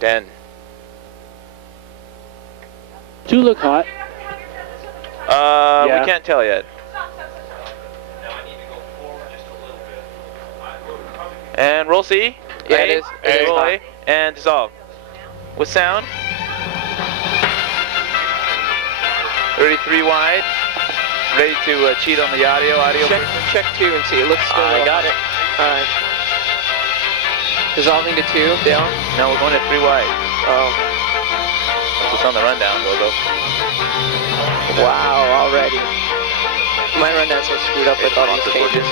10. 2 look hot. We can't tell yet. And roll C. Yeah, it is. Roll A. And dissolve. With sound. 33 wide. Ready to cheat on the audio. Check 2 and see. It looks still. I got it. Alright. Dissolving to 2, Dale? No, we're going to 3 wide. Oh. That's what's on the rundown logo. Wow, already. My rundown's so screwed up with all these changes.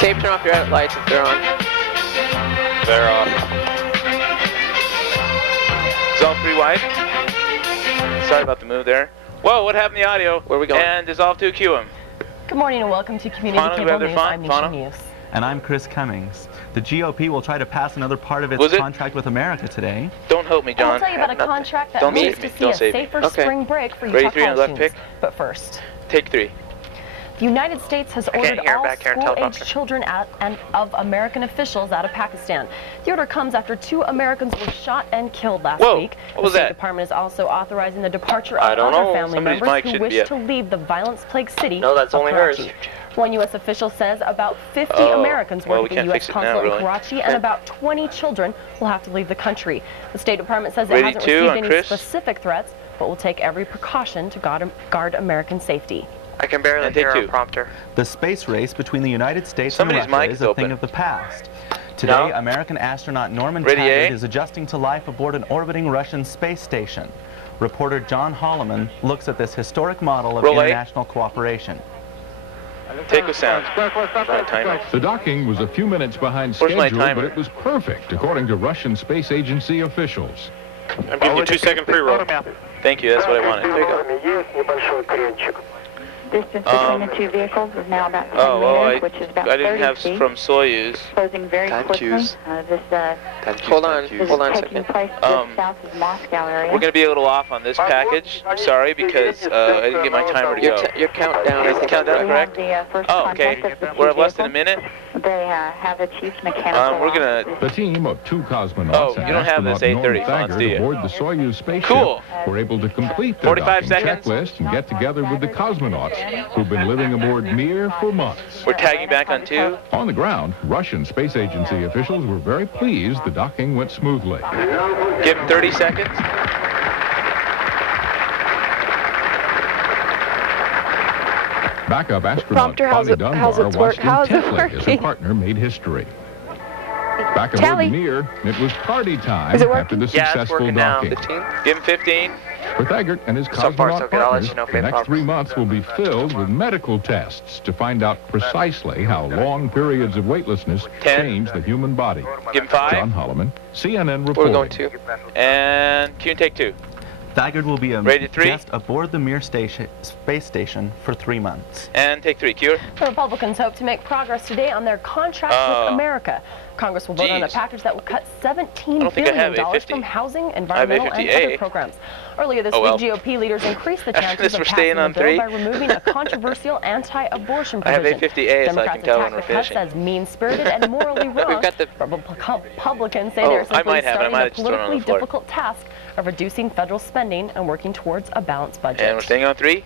Tape, turn off your lights if they're on. They're on. Dissolve 3 wide. Sorry about the move there. Whoa, what happened to the audio? Where are we going? And dissolve 2, cue him. Good morning and welcome to Community Cable News. I'm Nisha News. And I'm Chris Cummings. The GOP will try to pass another part of its contract with America today. Don't help me, John. I'll tell you about a contract that Don't moves save me. to see Don't a save me. safer spring break for Ready, Utah 3 on the left college pick. But first, Take 3. the United States has ordered all back here in school-aged teleprompter. children of American officials out of Pakistan. The order comes after 2 Americans were shot and killed last week. What was the State that? Department is also authorizing the departure I of don't other know. family Somebody's members mic who shouldn't wish be up. to leave the violence-plagued city No, that's of only Karachi. hers. One U.S. official says about 50 Oh, Americans well, work we at the can't U.S. fix it now, consulate in really. Karachi, and about 20 children will have to leave the country. The State Department says it Ready, hasn't 2 received on any Chris? specific threats, but will take every precaution to guard American safety. I can barely And take hear 2. a prompter. The space race between the United States Somebody's and Russia mic is is a open. thing of the past. Today, No? American astronaut Norman Ready, Taggart A? is adjusting to life aboard an orbiting Russian space station. Reporter John Holloman looks at this historic model of Roll A. international cooperation. Take with sound. My timer. The docking was a few minutes behind Where's my schedule, timer? but it was perfect, according to Russian Space Agency officials. I'm giving you a 2-second pre-roll. Thank you, that's what I wanted. There you go. Distance between the 2 vehicles is now about 10 meters, which is about I didn't 30 have feet. from Soyuz. Closing very quickly. This Hold on is a taking second. place just south of Moscow area. We're going to be a little off on this package. Sorry, because I didn't get my timer to go. Your countdown Is the countdown We have correct? the first Oh, okay. contact of the 2 We're at less than a vehicles. minute. They have achieved mechanical We're going to... The team of 2 cosmonauts Oh, and you don't have this astronaut Norm 830 fonts, Taggart do you? aboard the Soyuz spaceship Cool. were able to complete their 45 docking seconds. checklist and get together with the cosmonauts who've been living aboard Mir for months. We're tagging back on 2. On the ground, Russian Space Agency officials were very pleased the docking went smoothly. Give him 30 seconds. Backup astronaut Prompter, how's Bonnie it Dunbar work? watched How's it intently as her working? partner made history. Back aboard Tally. Mir, it was party time Is it after the Yeah, it's successful working now. docking. 15? Give him 15. For Taggart and his So far, so cosmonaut good. I'll let partners, you know if the we have next 3 problems. months will be filled with medical tests to find out precisely how long periods of weightlessness 10. change the human body. Give him 5. John Holloman, CNN We're reporting. going to. And Q and take 2. Taggart will be a Ready, 3? guest aboard the Mir space station for 3 months. And take 3. Q. The Republicans hope to make progress today on their contract with America. Congress will vote on a Jeez. package that will cut $17 don't think I have billion A50. from housing, I have environmental, and A50A. other programs. Earlier this Oh, well. week, GOP leaders increased the After chances this, of we're passing staying the on bill 3. by removing a controversial anti-abortion I have provision. A50A, so I can Democrats tell when attack we're the cuts finishing. as mean-spirited and morally wrong. We've got the... Republicans say Oh, they're I simply might have it. I starting might the have just thrown it on the politically floor. difficult task of reducing federal spending and working towards a balanced budget. And we're staying on 3.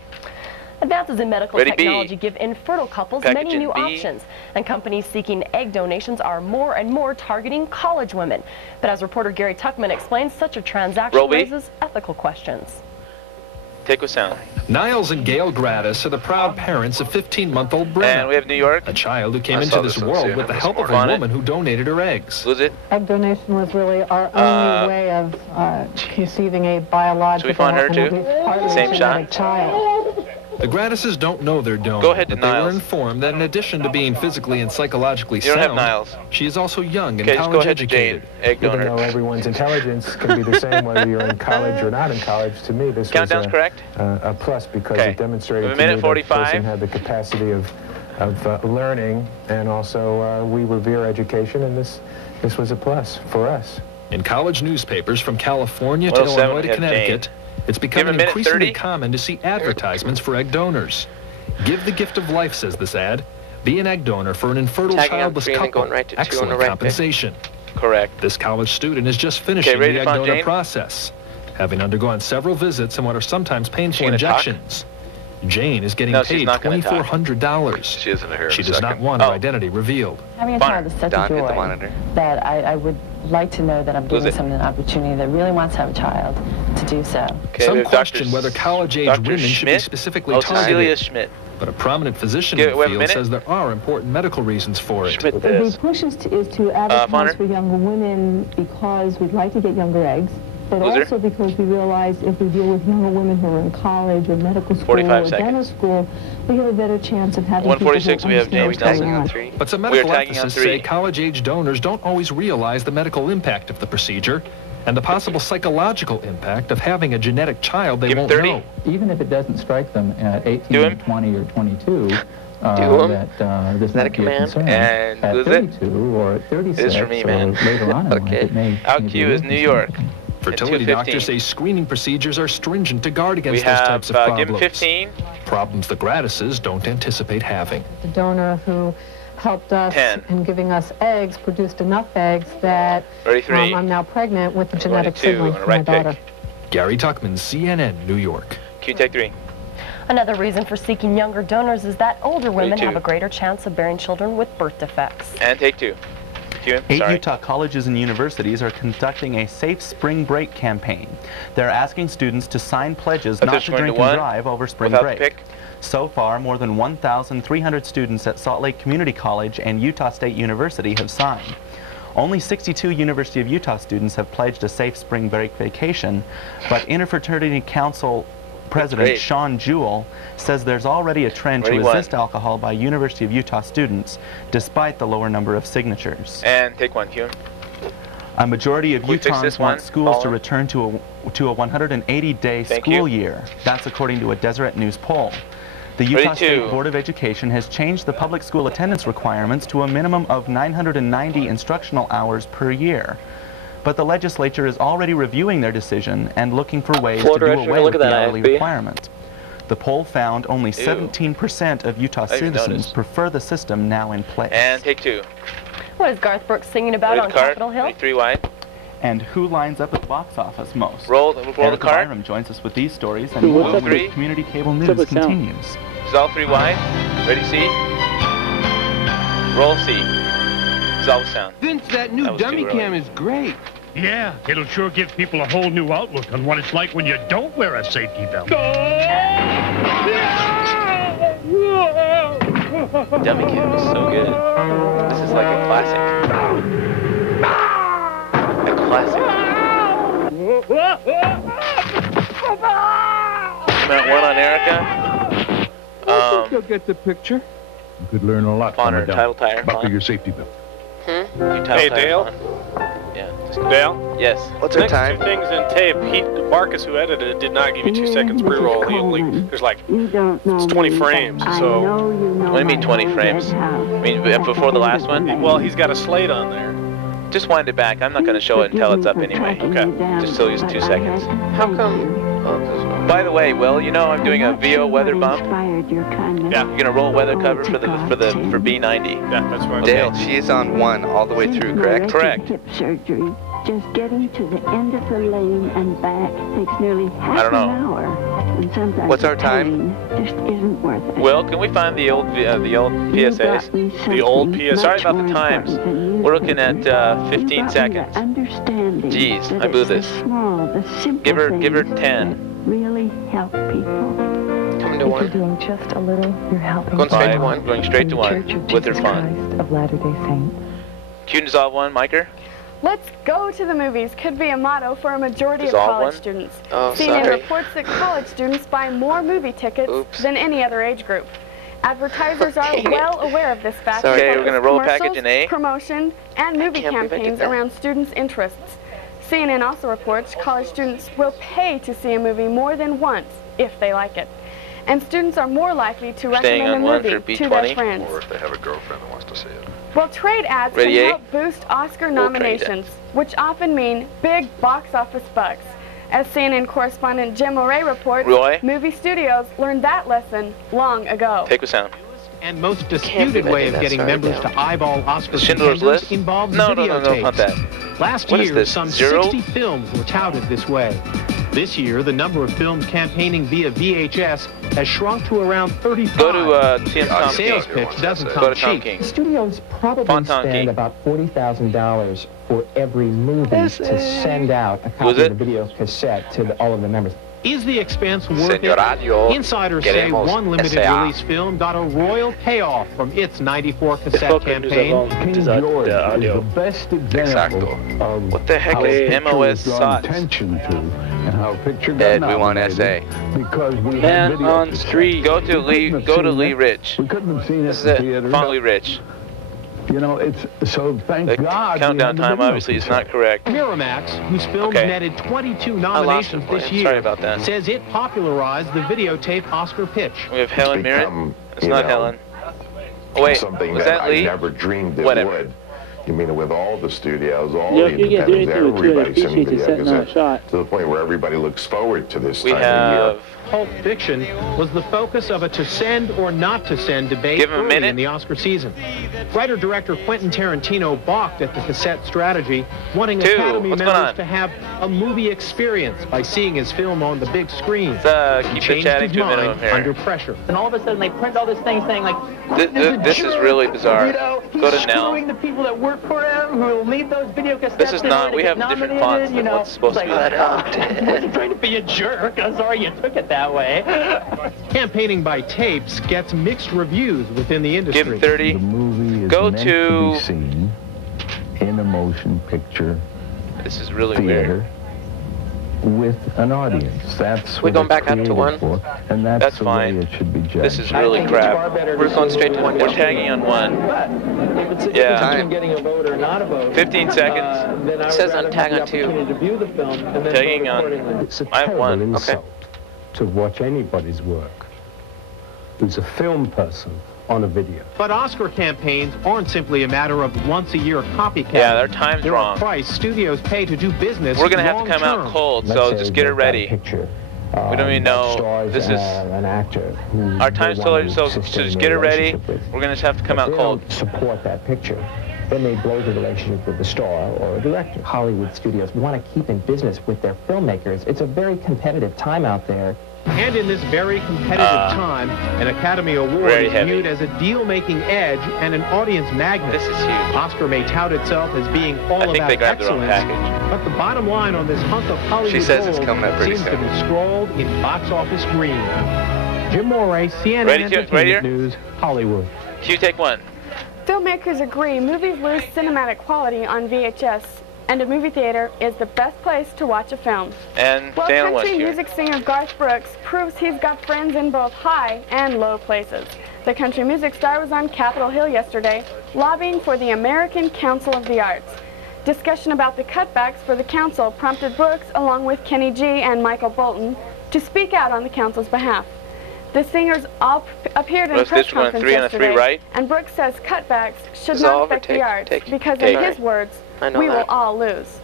Advances in medical Ready, B. technology give infertile couples Package many in new B. options, and companies seeking egg donations are more and more targeting college women. But as reporter Gary Tuckman explains, such a transaction Roll B. raises ethical questions. Take with sound. Niles and Gail Gratis are the proud parents of 15-month-old And Brenna, we have New York. a child who came I into saw this this one world too. with the help of a On it. woman who donated her eggs. Lose it. Egg donation was really our only way of conceiving a biological find her and too? at least partly Same genetic shot? child. The Gratises don't know they're donors, Go ahead to but they were Niles. informed that in addition to being physically and psychologically You don't have sound, Niles. she is also young and Okay, just go college ahead to Jane. educated. Egg Even donor. though everyone's intelligence can be the same whether you're in college or not in college, to me this Countdown's was correct? a plus because Okay. it demonstrated A to minute me 45. that the person had the capacity of learning, and also we revere education, and this was a plus for us. In college newspapers from California to 107, Illinois we to have Connecticut, it's Give becoming a minute increasingly 30. common to see advertisements for egg donors. Give the gift of life, says this ad. Be an egg donor for an infertile Tagging on childless 3 and then couple. going right to 2 on the Excellent right compensation. Correct. This college student is just finishing ready the to egg find donor Jane? process, having undergone several visits and what are sometimes painful gonna talk? injections. Jane is getting No, she's paid not gonna talk. $2,400. She isn't here. She does not want her identity revealed. Having a child is such a joy that I would like to know that I'm giving someone an opportunity that really wants to have a child to do so. Okay, Some we have question Dr. whether college-age Dr. women should be Schmidt? specifically Cecilia targeted. Schmidt. But a prominent physician Okay, in the we have a field minute? says there are important medical reasons for it. Schmidt The this. push is to advertise for younger women because we'd like to get younger eggs, but Loser. also because we realize if we deal with younger women who are in college or medical school 45 or seconds. dental school, we have a better chance of having 146, people we who have James understand Nelson. what's going on. But some We are medical tagging on ethicists 3. say college-age donors don't always realize the medical impact of the procedure and the possible psychological impact of having a genetic child they Give him won't 30. know. Even if it doesn't strike them at 18, Do him. 20, or 22, him. that this that a might be a command? concern. And At lose it. 32 or at 36 It is for me, or man. later on in Okay. life, it may Out may be Q a is real New concern. York. Fertility At 2:15. doctors say screening procedures are stringent to guard We against those have, types of give him problems. 15. Problems the Gradises don't anticipate having. The donor who helped us 10. in giving us eggs produced enough eggs that 33. I'm now pregnant with the genetic 22 sibling on a for my right pick. daughter. Gary Tuckman, CNN, New York. Q take 3. Another reason for seeking younger donors is that older women 32. have a greater chance of bearing children with birth defects. And take 2. Q, 8 sorry. Utah colleges and universities are conducting a safe spring break campaign. They're asking students to sign pledges If not there's to going drink to and one, drive over spring without break. the pick. So far, more than 1,300 students at Salt Lake Community College and Utah State University have signed. Only 62 University of Utah students have pledged a safe spring break vacation, but Interfraternity Council President Great. Sean Jewell says there's already a trend to 21. resist alcohol by University of Utah students, despite the lower number of signatures. And take 1, Q. A majority of Can we fix Utahns this want one? schools to Colin? return to a 180-day Thank school you. year. That's according to a Deseret News poll. The Utah 32. State Board of Education has changed the public school attendance requirements to a minimum of 990 instructional hours per year. But the legislature is already reviewing their decision and looking for ways Florida, to I do should away look with at the that hourly IFB. requirement. The poll found only Ew. 17% of Utah I didn't citizens notice. prefer the system now in place. And take 2. What is Garth Brooks singing about Ready on the card. Capitol Hill? 3 wide. And who lines up at the box office most? Roll the Erica card. Byram joins us with these stories, and Who, what's more up with with- Community Cable what's up News with sound? continues. Is all 3 wide. Ready, C. Roll C. Is all sound. Vince, that new That was too dummy early. cam is great. Yeah, it'll sure give people a whole new outlook on what it's like when you don't wear a safety belt. Dummy cam is so good. This is like a classic. A classic. Mount 1 on Erica. I think you'll get the picture. You could learn a lot from Bonner, a dummy. title tire. Buckle your safety belt. You title Hey, tire, Dale? Fawn. Yeah. Dale? Yes. What's our Next time? two things in tape, Marcus, who edited it, did not give you 2 seconds pre-roll. He only, there's like, it's 20 frames, so. What do you mean 20 frames? I mean, before the last one? Well, he's got a slate on there. Just wind it back. I'm not going to show it until it's up anyway. Okay. Just so use 2 seconds. How come? Oh, this one. By the way, Will, you know I'm doing a VO weather bump. Yeah. You're gonna roll weather cover for B90. Yeah, that's right. Dale, she is on 1 all the way through, correct? Correct. Hip surgery. Just getting to the end of the lane and back takes nearly half don't know. an hour. And sometimes What's our the time? pain just isn't worth it. Will, can we find the old PSAs? The old PSAs? Sorry about the times. We're looking at 15 seconds. Jeez, I blew this. Give her 10. Really help people. Coming to If you're 1. doing just a little, you're helping. Going straight to 5, 1. going straight to The 1 Church of with her Jesus fun. Christ of Latter-day Saints. Q dissolve 1, Miker. Let's go to the movies could be a motto for a majority Dissolve of college one? students. Oh, CNN sorry. reports that college students buy more movie tickets Oops. than any other age group. Advertisers are Dang it. well aware of this fact. Sorry. Okay, and we're gonna focus roll a package in commercials, A. promotion, and movie can't believe I did campaigns that. around students' interests. CNN also reports college students will pay to see a movie more than once if they like it. And students are more likely to Staying recommend a on 1 movie for to their B20. friends. Or if they have a girlfriend that wants to see it. Well, trade ads Ready, can A? help boost Oscar trade nominations, which often mean big box office bucks. As CNN correspondent Jim O'Reilly reports, Roy? movie studios learned that lesson long ago. Take with sound. and most disputed way of getting members to eyeball Oscar Schindler's contenders List? involves No, videotapes. not that. Last What is year, this, some Zero? 60 films were touted this way. This year, the number of films campaigning via VHS has shrunk to around 35. Go to Tom sales King. pitch doesn't Go come to Tom cheap. King. Studios probably Fontaine spend King. about $40,000 for every movie to send out a Was copy it? of the video cassette to all of the members. Is the expense worth Señor Radio, it? Insiders say queremos one limited SA. release film got a royal payoff from its 94 cassette campaign. King George is the best example of What the heck how is a picture MOS was drawn SOTs? attention to and how a picture got Ed, we want nominated SA. because we Man had video on cassettes. Street. Go to Lee. couldn't have Go to seen Lee it. Rich. We couldn't have seen it This is in it. theaters. Font Lee Rich. You know, it's so thank The God. we countdown had the time video obviously is cassette. not correct. Miramax, whose films Okay. netted 22 I lost nominations it for this you. year, Sorry about that. says it popularized the videotape Oscar pitch. We have Helen Mirren. It's not Helen. Oh, wait, Something was that that I Lee? never dreamed it Whatever. would. You mean with all the studios, all Yeah, the if you get independents, into it, too, I everybody's sending appreciate you video setting that cassettes shot. to the point where everybody looks forward to this We time of year. have. Pulp Fiction was the focus of a to send or not to send debate Give him a early minute. in the Oscar season. Writer-director Quentin Tarantino balked at the cassette strategy, wanting Two. Academy What's going members on? to have a movie experience by seeing his film on the big screen. He Keep it changed chatting his to a mind minimum here. under pressure. And all of a sudden they print all this thing saying like, This is really bizarre. you know, he's Go to Nell. screwing the people that work for him who will need those video cassettes. This is in not. order We to have get different nominated, fonts you than know. what's supposed to be. I wasn't trying to be a jerk. I'm sorry you took it that way. Campaigning by tapes gets mixed reviews within the industry. Give him 30. The movie is Go meant to. be seen in a motion picture This is really theater with an audience. That's We're what going it's back up to created one. for, and that's That's the fine. way it should be judged. This is really crap. We're going straight to one. We're tagging on one. If it's Yeah. between getting a vote or not a vote, 15 seconds. then I It would says on rather tag have on the two. opportunity to view the film and then Tagging vote on. accordingly. It's a I have terrible one. insult to watch anybody's work who's a film person on a video. But Oscar campaigns aren't simply a matter of once-a-year copycat. Yeah, their time's They're wrong. a price studios pay to do business. We're gonna have to come out long-term. cold, Let's so say just we get it got a ready. picture, We don't even know. stars This and is. an actor who Our they time's want totally. to So sustain just their get it ready. relationship with. We're gonna just have to come If out they cold. don't support that picture, then they blow the relationship with the star or a director. Hollywood studios want to keep in business with their filmmakers. It's a very competitive time out there. And in this very competitive time, an Academy Award very is heavy. viewed as a deal-making edge and an audience magnet. This is huge. Oscar may tout itself as being all I think about they grabbed the wrong excellence, package. but the bottom line on this hunk of Hollywood She says it's gold coming up pretty seems to soon. be scrawled in box office green. Jim Moray, CNN Ready, Q? Entertainment Right here? News, Hollywood. Q, take one. Filmmakers agree movies lose cinematic quality on VHS, and a movie theater is the best place to watch a film. And Well, Dan was country here. music singer Garth Brooks proves he's got friends in both high and low places. The country music star was on Capitol Hill yesterday, lobbying for the American Council of the Arts. Discussion about the cutbacks for the council prompted Brooks, along with Kenny G and Michael Bolton, to speak out on the council's behalf. The singers all appeared in a Let's press do one, conference 3 and a 3, yesterday, right? and Brooks says cutbacks should Dissolve not or affect the take? arts Take. because, Take. in his words, I know we will that. all lose.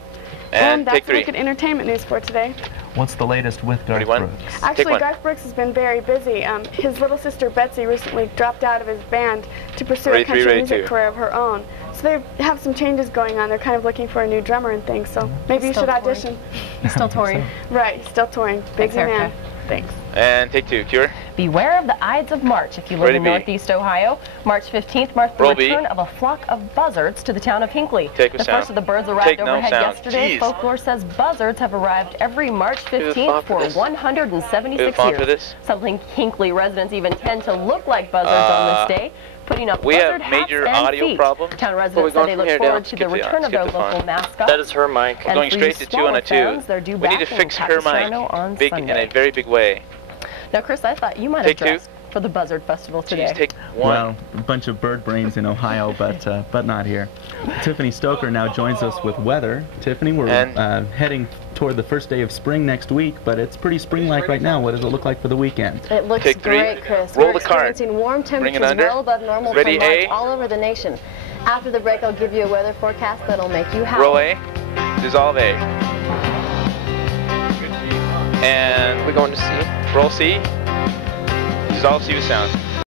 And that's take a 3. look at entertainment news for today. What's the latest with Garth 31. Brooks? Actually, one. Garth Brooks has been very busy. His little sister Betsy recently dropped out of his band to pursue Ready a country three, ready music two. career of her own. So they have some changes going on. They're kind of looking for a new drummer and things. So maybe you Still should touring. audition. He's still touring. Right, he's still touring. Thanks, Busy man. Erica. Thanks. And take 2, Cure. Beware of the Ides of March if you live Ready, in B. Northeast Ohio. March 15th marked the Roll, B. return of a flock of buzzards to the town of Hinkley. Take with The sound. first of the birds arrived Take no overhead sound. yesterday. Jeez. Folklore says buzzards have arrived every March Who's 15th fought for for this? 176 Who fought for years. this? Something Hinkley residents even tend to look like buzzards on this day, putting up we buzzard have major hats and audio feet. problems. Town Well, residents we're said going they from look here forward down. to the Skip the- return of skip their the fun. local mascot. That is her mic. And Going for straight you to 2 on a 2. swallow fans, they're due We need back to in fix her Capistrano mic on big, in Sunday. a very big way. Now, Chris, I thought you might Take have 2. dressed for the Buzzard Festival today. Jeez, take 1. Well, a bunch of bird brains in Ohio, but not here. Tiffany Stoker now joins us with weather. Tiffany, we're heading toward the first day of spring next week, but it's pretty spring-like right now. What does it look like for the weekend? It looks Take 3. great, Chris. Roll We're the card. experiencing warm Bring it temperatures under. well above normal Ready, for March A? all over the nation. After the break, I'll give you a weather forecast that'll make you happy. Roll A. Dissolve A. And We're going to C. roll C. Dissolve C with sound.